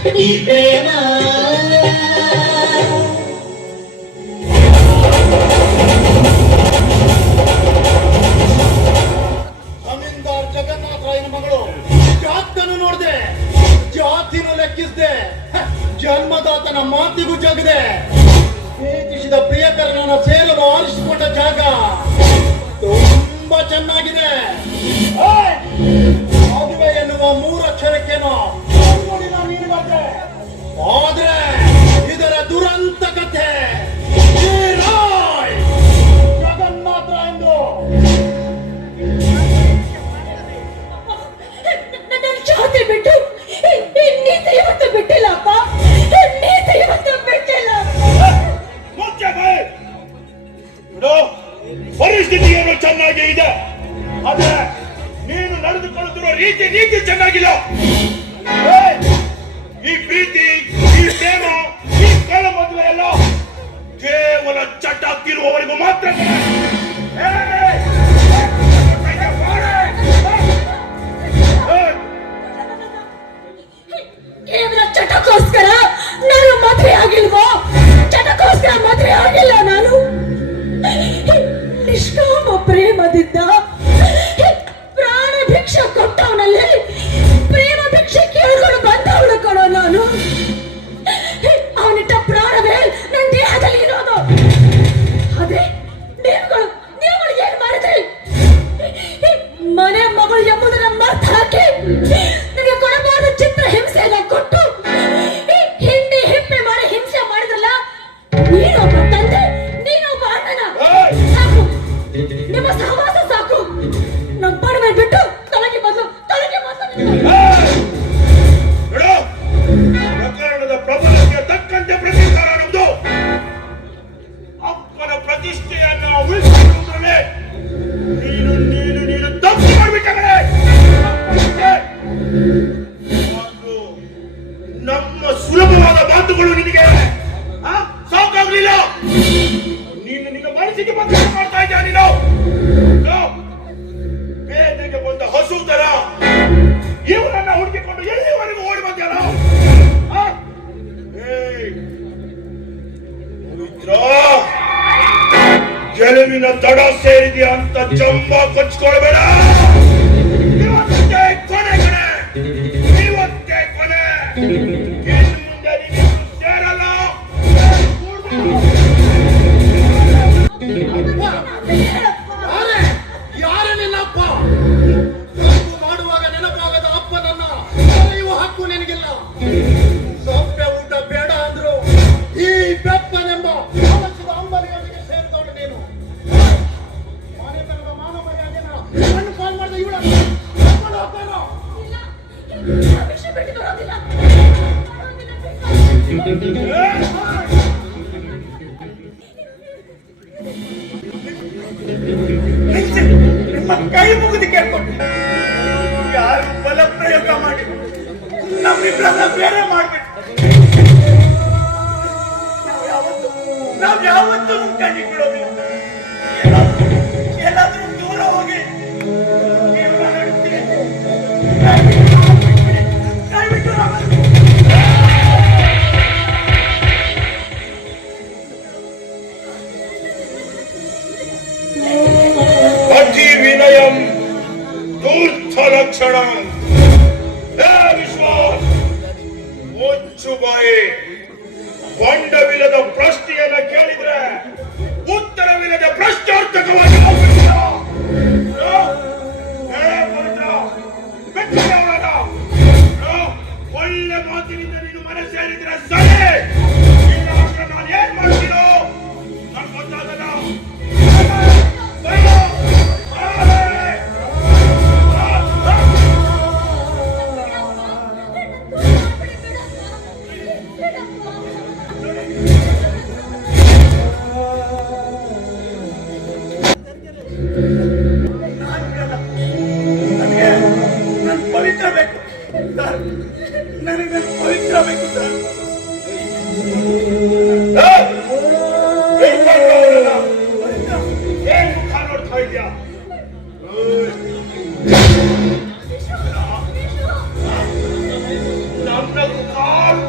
ಈ ಪ್ರೇಮ ಜಮೀನ್ದಾರ್ ಜಗನ್ನಾಥರಾಯನ ಮಗಳು ಜಾತಕನು ನೋಡ್ದೆ, ಜಾತಿನೂ ಲೆಕ್ಕಿಸ್ದೆ, ಜನ್ಮದಾತನ ಮಾತಿಗೂ ಜಗದೆ, ಪ್ರೀತಿಸಿದ ಪ್ರಿಯಕರನನ್ನ ಸೇರಲು ಆರಿಸಿಕೊಂಡ ಜಾಗ ತುಂಬಾ ಚೆನ್ನಾಗಿದೆ. ಮದುವೆ ಎನ್ನುವ ಮೂರಕ್ಷರಕ್ಕೇನೋ ಆದ್ರೆ ಇದರ ದುರಂತ ಕಥೆ ಜಗನ್ನಾಥ ಎಂದು ನನ್ನ ಜಾತಿ ಬಿಟ್ಟು ನೀತಿ ಇವತ್ತು ಬಿಟ್ಟಿಲ್ಲ ಅಪ್ಪ, ನೀತಿ ಇವತ್ತು ಬಿಟ್ಟಿಲ್ಲ. ಪರಿಸ್ಥಿತಿ ಏನು ಚೆನ್ನಾಗಿ ಇದೆ, ಆದ್ರೆ ನೀನು ನಡೆದುಕೊಳ್ಳುತ್ತಿರುವ ನೀತಿ ಚೆನ್ನಾಗಿಲ್ಲ. ಈ ಪ್ರೀತಿ, ಈ ಪ್ರೇಮ, ಈ ಕಾಲ ಮದುವೆ ಎಲ್ಲ ಕೇವಲ ಚಟ ತಿರುವವರೆಗೂ ಮಾತ್ರ. ಕೇವಲ ಚಟಕ್ಕೋಸ್ಕರ ನಾನು ಮದುವೆ ಆಗಿಲ್ವೋ? ಚಟಕ್ಕೋಸ್ಕರ ಮದುವೆ ಆಗಿಲ್ಲ ನಾನು. ನಿಷ್ಕಾಮ ಪ್ರೇಮದಿಂದ ಪ್ರಾಣ ಭಿಕ್ಷೆ ಕೊಟ್ಟವನಲ್ಲಿ ಪ್ರೇಮ ಭಿಕ್ಷೆ ಕೇಳ್ಕೊಂಡು ಬಂದವಳು ಕೊಡೋ ನಾನು. ಅವನಿಟ್ಟ ಪ್ರಾಣವೇ ನನ್ನ ದೇಹದಲ್ಲಿ ಇರೋದು. ಆದ್ರೆ ನೀವುಗಳು ಏನ್ ಮಾಡಿದ್ರಿ? ಮನೆ ಮಗಳು ಎಂಬುದನ್ನ ಮರ್ತು ಹಾಕಿ ನನಗೆ ಕೊಡಬಾರದ ಚಿತ್ರ ಹಿಂಸೆಯನ್ನ ಕೊಟ್ಟು ಹಿಂಡಿ ಹಿಪ್ಪೆ ಮಾಡಿ ಹಿಂಸೆ ಮಾಡಿದ್ರಲ್ಲ. ನೀನೊಬ್ಬ ತಂದೆ, ನೀನೊಬ್ಬ ಅಣ್ಣನ. ಸಾಕು, ನಿಮ್ಮ ಸಹವಾಸ ಸಾಕು. ನಮ್ಮ ಪಡವೆ ಬಿಟ್ಟು ತೊಲಗಿ ಬಂದು ಪ್ರಕರಣದ ಪ್ರಬಲಕ್ಕೆ ತಕ್ಕಂತೆ ಪ್ರತೀಕಾರ ನಮ್ದು. ಅಪ್ಪನ ಪ್ರತಿಷ್ಠೆಯನ್ನು ಉಳಿಸಿಕೊಳ್ಳುವುದರಲ್ಲಿ ನೀನು ತಪ್ಪು ಮಾಡಿಬಿಟ್ಟೆ. ನಮ್ಮ ಸುಲಭವಾದ ಮಾತುಗಳು ನಿನಗೆ ಸಾಕಾಗ್ಲಿಲ್ಲ. ನಿನ್ನ ಮನಸ್ಸಿಗೆ ಬಂದ ಮಾಡ್ತಾ ಇದ್ದ. ನೀನು ಬೇದೆಗೆ ಬಂದ ಹಸು ತರ ಇವರನ್ನ ಹುಡುಕಿಕೊಂಡು ಎಲ್ಲಿವರೆಗೂ ಓಡಿ ಬಂದ್ಯಾರ? ಗೆಲುವಿನ ತಡ ಸೇರಿದೆ ಅಂತ ಜಂಬ ಕೊಚ್ಕೊಳ್ಬೇಡ. ಇವತ್ತೇ ಕೊನೆ, ಇವತ್ತೇ ಕೊನೆ. ಮುಂದೆ ನೀನು ಸೇರಲ್ಲ. ಯಾರೇ ನಿನ್ನಪ್ಪ? ತಪ್ಪು ಮಾಡುವಾಗ ನೆನಪಾಗದ ಅಪ್ಪನನ್ನ ಕರೆಯುವ ಹಕ್ಕು ನಿನಗಿಲ್ಲ. ಸೊಪ್ಪೆ ಊಟ ಬೇಡ ಅಂದ್ರು ಈ ಬೆಪ್ಪನೆಂಬ ಆಲಸ್ಯದ ಅಂಬಲಿಗಳಿಗೆ ಸೇರಿದವಳು ನೀನು. ಮನೆತನದ ಮಾನ ಮರ್ಯಾದೆನ ಕಣ್ಣು ಕಾಲ್ ಮಾಡಿದ ಇವಳನ್ನು ಬಿಟ್ಟು ಬರೋದಿಲ್ಲ. ನಿಮ್ಮ ಕೈ ಮುಗಿದು ಕೇಳ್ಕೊಟ್ಟು ಯಾರು ಬಲ ಪ್ರಯೋಗ ಮಾಡಿ ನಮ್ಮಿಬ್ಬರನ್ನ ಬೇರೆ ಮಾಡ್ಬಿಟ್ಟು ನಾವ್ ಯಾವತ್ತೂ ಕಣ್ಣಿ ಬಿಡೋದಿಲ್ಲ. ಎಲ್ಲಾದ್ರೂ ದೂರ ಹೋಗಿ ಜೀವನ ನಡೆಸ್ತೀವಿ. ದಯವಿಟ್ಟು ವಿನಯಂ ಧೂರ್ತ ಲಕ್ಷಣಂ. ವಿಶ್ವಾಸ್ ಮುಚ್ಚು ಬಾಯಿ. ಹೊಂಡವಿಲ್ಲದ ಪ್ರಶ್ನೆಯನ್ನ ಕೇಳಿದ್ರೆ ಉತ್ತರವಿಲ್ಲದ ಪ್ರಶ್ನಾರ್ಥಕವಾಗಿ ಒಳ್ಳೆ ಮಾತಿನಿಂದ ನೀನು ಮನೆ ಸೇರಿದ್ರೆ ಸರಿ. ನಾನು ಏನ್ ಮಾಡ್ತೀನೋ ನನ್ಗೆ ಗೊತ್ತಾಗಲ್ಲ. ಪವಿತ್ರ ಬೇಕು ಸರ್, ನನಗೆ ಪವಿತ್ರ ಬೇಕು ಸರ್. ಏನ್ ಮುಖ ನೋಡ್ತಾ ಇದ್ಯಾ? ನನ್ನ ಕಾಲು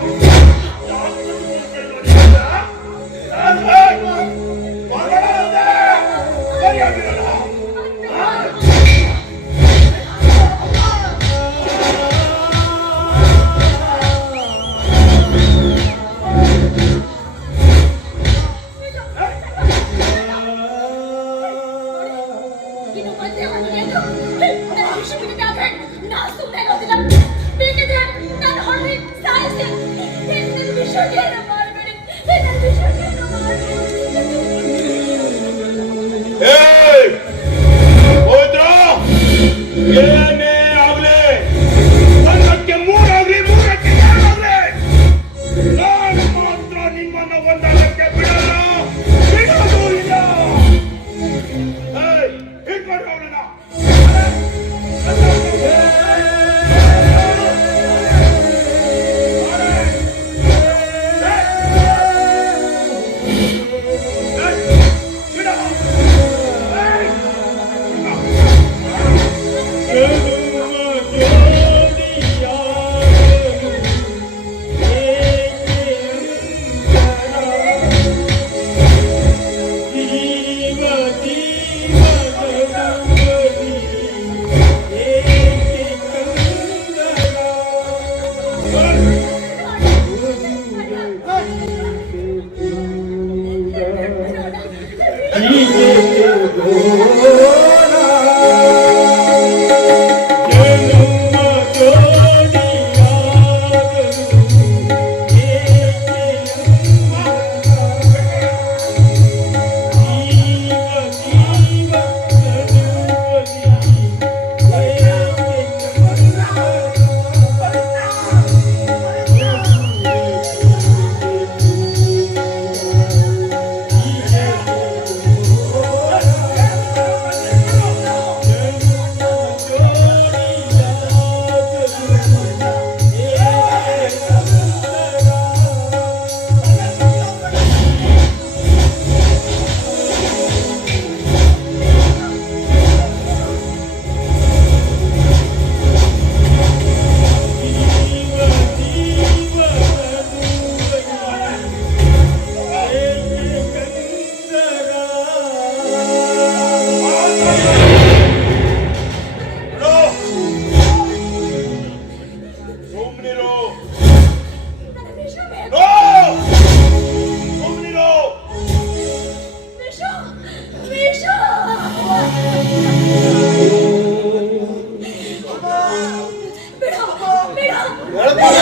ಜಗಳ